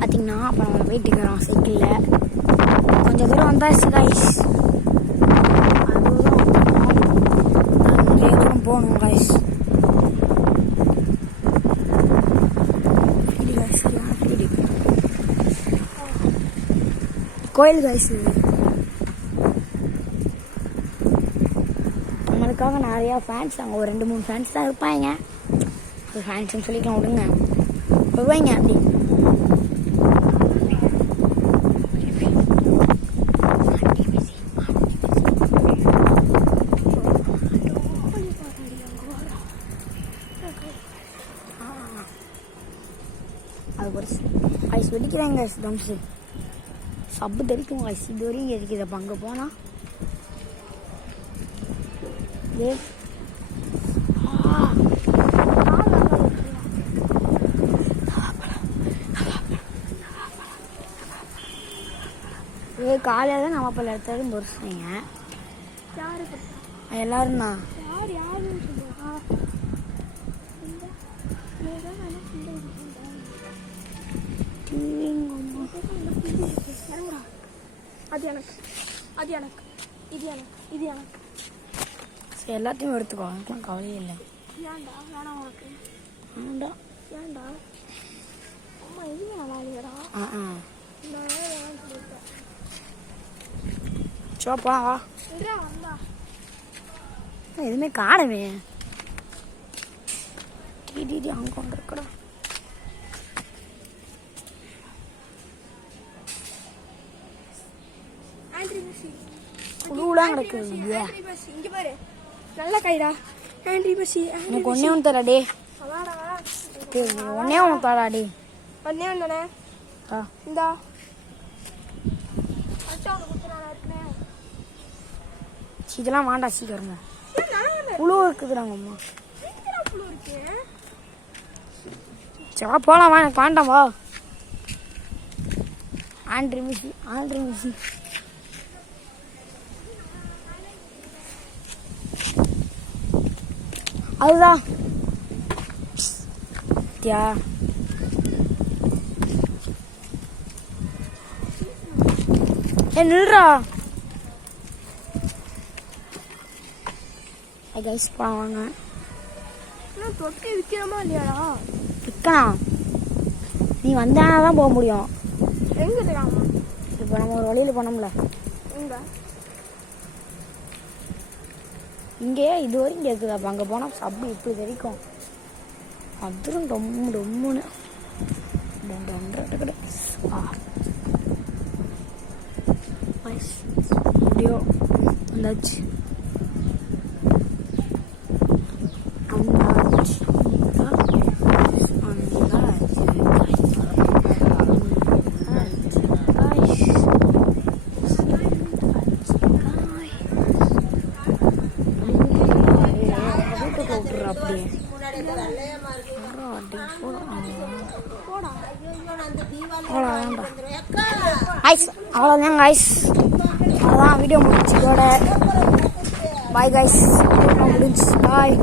பார்த்தீங்கன்னா அப்போ நம்ம போயிட்டு இருக்கிறோம் சைக்கிளில். கொஞ்சம் தூரம் வந்தாச்சு கைஸ். நிறைய தூரம் போகணும் கைஸ். கோயில் கைஸ். நம்மளுக்காக நிறையா ஃபேன்ஸ், அங்கே ஒரு 2-3 ஃபேன்ஸ் தான் இருப்பாங்க. ஒரு ஃபேன்ஸ்ன்னு சொல்லிக்கலாம், விடுங்க வருவாங்க அப்படி. அது ஒரு ஐஸ் வெடிக்கிறாங்க தம்ஸு சப்பு தெரிக்கும் ஐஸ். இது வரையும் எரிக்குது. அப்போ அங்கே போனால் காலையில் தான் நம்ம பல இடத்துல பொறுசுங்க எல்லாரும் தான். எல்லாத்தையும் எடுத்துக்கோ, எனக்குலாம் கவலையே இல்லை. சோப்பா எதுவுமே காணவே. அங்கே கொண்டு இருக்கடா. குழுலாம் கிடக்குது. இங்க பாரு, நல்ல கைடா. ஆண்ட்ரி பசி எனக்கு ஒன்னே ஒன்று தராடே. ஒன்னே ஒன்று தராடே. ஒன்னே ஒன்றுண்ணே. இந்தா இதெல்லாம் வேண்டாம் சீக்கிரங்க. புழு இருக்குதுறாங்க அம்மா. சரி போகலாம் வா. எனக்கு வேண்டாம் வா. ஆண்ட்ரி மிஷி அதுதான் நில்றா. கைஸ் வாங்க. தொட்டி விற்கிறோமா இல்லையாடா? விற்கலாம். நீ வந்தாதான் போக முடியும். எங்க இருக்காங்க? இப்போ நம்ம ஒரு வழியில் போனோம்ல. எங்க? இங்கேயே இது வரைக்கும் கேட்குது. அப்போ அங்கே போனால் சப்பு இப்படி தெரிக்கும். அதுவும் ரொம்பன்னு எப்படியோ வந்தாச்சு. அவ்வளோதான் கைஸ். அவ்வளோதான் வீடியோ முடிச்சதோட பாய் கைஸ். முடிஞ்சு பாய்.